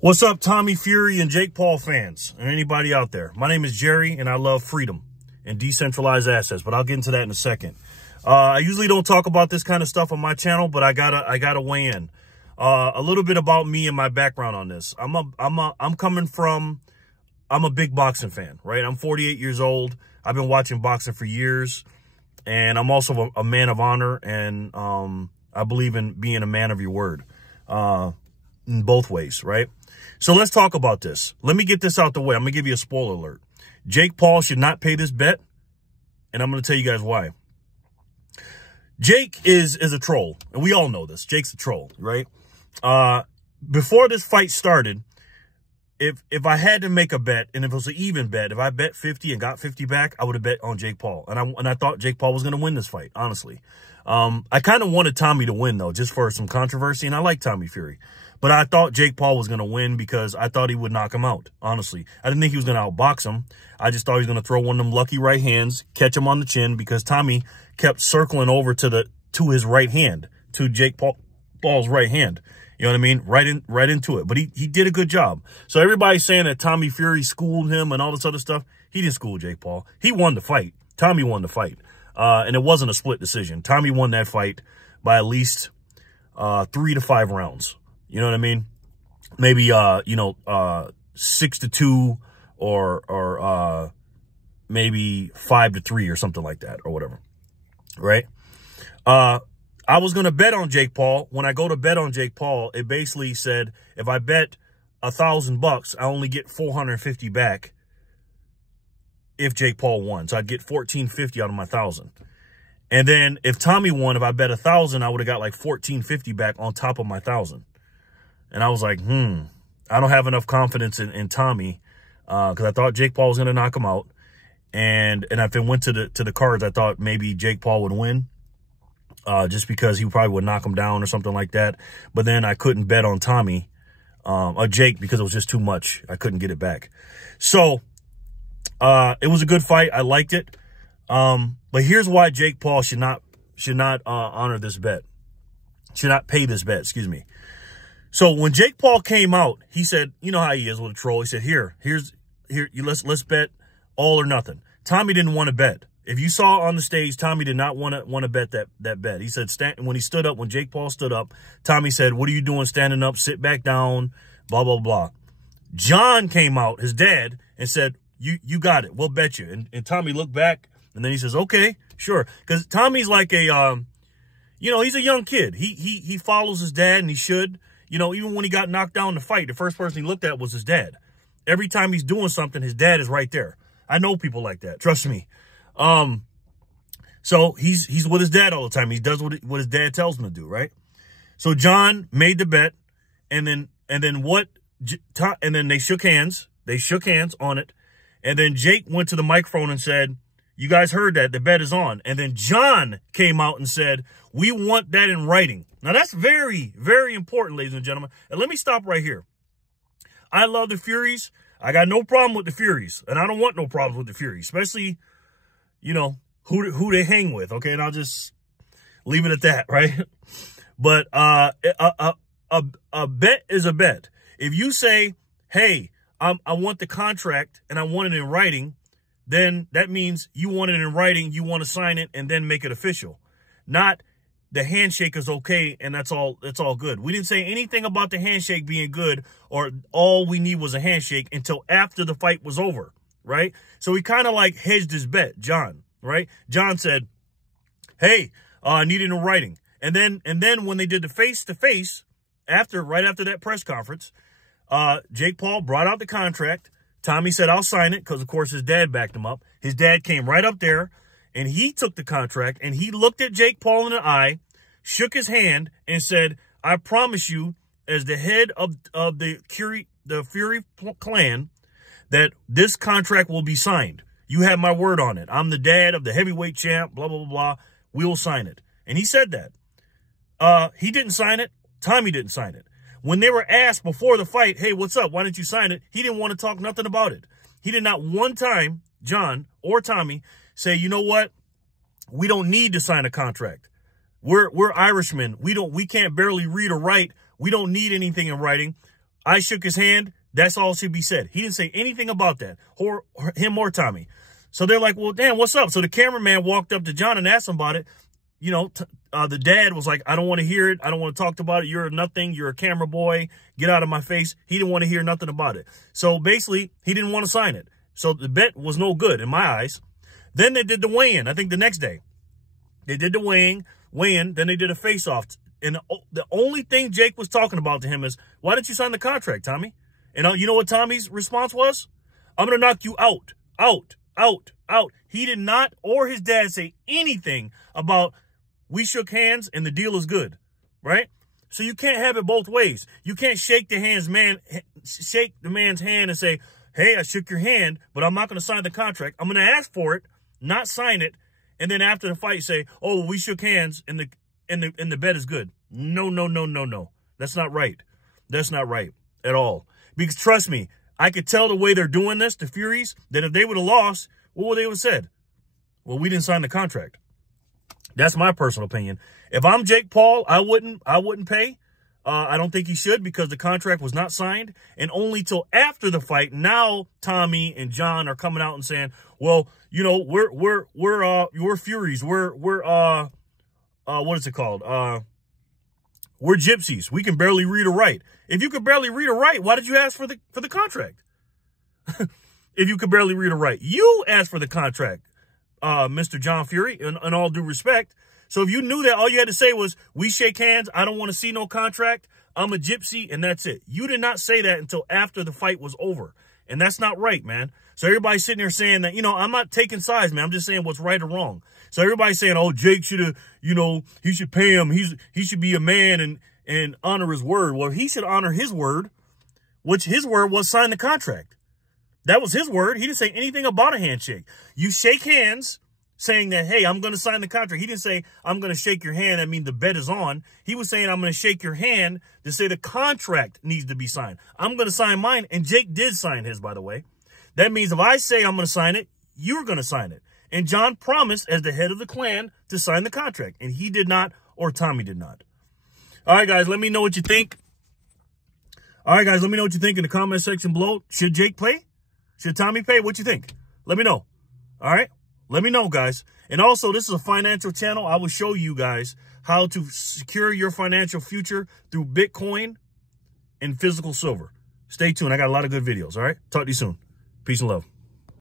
What's up, Tommy Fury and Jake Paul fans and anybody out there? My name is Jerry, and I love freedom and decentralized assets, but I'll get into that in a second. I usually don't talk about this kind of stuff on my channel, but I gotta weigh in. A little bit about me and my background on this. I'm a big boxing fan, right? I'm 48 years old. I've been watching boxing for years, and I'm also a man of honor, and I believe in being a man of your word in both ways, right? So let's talk about this. Let me get this out the way. I'm going to give you a spoiler alert. Jake Paul should not pay this bet, and I'm going to tell you guys why. Jake is a troll, and we all know this. Jake's a troll, right? Before this fight started, if I had to make a bet, and if it was an even bet, if I bet 50 and got 50 back, I would have bet on Jake Paul. And I thought Jake Paul was going to win this fight, honestly. I kind of wanted Tommy to win, though, just for some controversy, and I like Tommy Fury. But I thought Jake Paul was going to win because I thought he would knock him out, honestly. I didn't think he was going to outbox him. I just thought he was going to throw one of them lucky right hands, catch him on the chin, because Tommy kept circling over to his right hand, to Jake Paul's right hand. You know what I mean? Right into it. But he did a good job. So everybody's saying that Tommy Fury schooled him and all this other stuff. He didn't school Jake Paul. He won the fight. Tommy won the fight. And it wasn't a split decision. Tommy won that fight by at least 3 to 5 rounds. You know what I mean? Maybe 6-2 or maybe 5-3 or something like that, or whatever. Right? I was going to bet on Jake Paul. When I go to bet on Jake Paul, it basically said, if I bet $1,000, I only get 450 back if Jake Paul won. So I'd get 1,450 out of my 1,000. And then if Tommy won, if I bet 1,000, I would have got like 1,450 back on top of my 1,000. And I was like, I don't have enough confidence in Tommy, because I thought Jake Paul was going to knock him out. And if it went to the cards, I thought maybe Jake Paul would win, just because he probably would knock him down or something like that. But then I couldn't bet on Tommy, or Jake, because it was just too much. I couldn't get it back. So it was a good fight. I liked it. But here's why Jake Paul should not honor this bet. Should not pay this bet, excuse me. So when Jake Paul came out, he said, you know how he is with a troll. He said, let's bet all or nothing. Tommy didn't want to bet. If you saw on the stage, Tommy did not want to bet that bet. He said, when Jake Paul stood up, Tommy said, what are you doing standing up? Sit back down, blah, blah, blah. John came out, his dad, and said, you got it. We'll bet you. And Tommy looked back, and then he says, okay, sure. Because Tommy's like he's a young kid. He follows his dad, and he should. You know, even when he got knocked down in the fight, the first person he looked at was his dad. Every time he's doing something, his dad is right there. I know people like that. Trust me. So he's with his dad all the time. He does what his dad tells him to do, right? So John made the bet, and then they shook hands. They shook hands on it. And then Jake went to the microphone and said, you guys heard that. The bet is on. And then John came out and said, we want that in writing. Now, that's very, very important, ladies and gentlemen. And let me stop right here. I love the Furies. I got no problem with the Furies. And I don't want no problems with the Furies, especially, who they hang with, okay? And I'll just leave it at that, right? But a bet is a bet. If you say, hey, I want the contract and I want it in writing, then that means you want it in writing, you want to sign it, and then make it official. Not the handshake is okay, and that's all good. We didn't say anything about the handshake being good, or all we need was a handshake, until after the fight was over, right? So he kind of like hedged his bet, John, right? John said, hey, I need it in writing. And then when they did the face-to-face, right after that press conference, Jake Paul brought out the contract. Tommy said, I'll sign it, because, of course, his dad backed him up. His dad came right up there, and he took the contract, and he looked at Jake Paul in the eye, shook his hand, and said, I promise you, as the head of the Fury clan, that this contract will be signed. You have my word on it. I'm the dad of the heavyweight champ, blah, blah, blah, blah. We'll sign it. And he said that. He didn't sign it. Tommy didn't sign it. When they were asked before the fight, hey, what's up? Why didn't you sign it? He didn't want to talk nothing about it. He did not one time, John or Tommy, say, you know what? We don't need to sign a contract. We're Irishmen. We can't barely read or write. We don't need anything in writing. I shook his hand. That's all should be said. He didn't say anything about that, or him or Tommy. So they're like, well, damn, what's up? So the cameraman walked up to John and asked him about it. You know, the dad was like, I don't want to hear it. I don't want to talk about it. You're nothing. You're a camera boy. Get out of my face. He didn't want to hear nothing about it. So basically, he didn't want to sign it. So the bet was no good in my eyes. Then they did the weigh-in, I think the next day. They did the weigh-in, then they did a face-off. And the only thing Jake was talking about to him is, why didn't you sign the contract, Tommy? And you know what Tommy's response was? I'm going to knock you out, out, out, out. He did not, or his dad, say anything about we shook hands and the deal is good, right? So you can't have it both ways. You can't shake the man's hand and say, hey, I shook your hand, but I'm not going to sign the contract. I'm going to ask for it, not sign it, and then after the fight say, oh, we shook hands and the bet is good. No, no, no, no, no. That's not right. That's not right at all. Because trust me, I could tell the way they're doing this, the Furies, that if they would have lost, what would they have said? Well, we didn't sign the contract. That's my personal opinion. If I'm Jake Paul, I wouldn't pay. I don't think he should, because the contract was not signed, and only till after the fight. Now Tommy and John are coming out and saying, well, you know, we're Furies. We're what is it called? We're gypsies. We can barely read or write. If you could barely read or write, why did you ask for the contract? If you could barely read or write, you asked for the contract, Mr. John Fury, in all due respect. So if you knew that, all you had to say was, we shake hands, I don't want to see no contract, I'm a gypsy, and that's it. You did not say that until after the fight was over. And that's not right, man. So everybody's sitting there saying that, you know, I'm not taking sides, man. I'm just saying what's right or wrong. So everybody's saying, oh, Jake should have, you know, he should pay him. He should be a man and honor his word. Well, he should honor his word, which his word was sign the contract. That was his word. He didn't say anything about a handshake. You shake hands saying that, hey, I'm going to sign the contract. He didn't say, I'm going to shake your hand. I mean, the bet is on. He was saying, I'm going to shake your hand to say the contract needs to be signed. I'm going to sign mine. And Jake did sign his, by the way. That means if I say I'm going to sign it, you're going to sign it. And John promised, as the head of the clan, to sign the contract. And he did not, or Tommy did not. All right, guys, let me know what you think. All right, guys, let me know what you think in the comment section below. Should Jake pay? Should Tommy pay? What you think? Let me know. All right? Let me know, guys. And also, this is a financial channel. I will show you guys how to secure your financial future through Bitcoin and physical silver. Stay tuned. I got a lot of good videos, all right? Talk to you soon. Peace and love.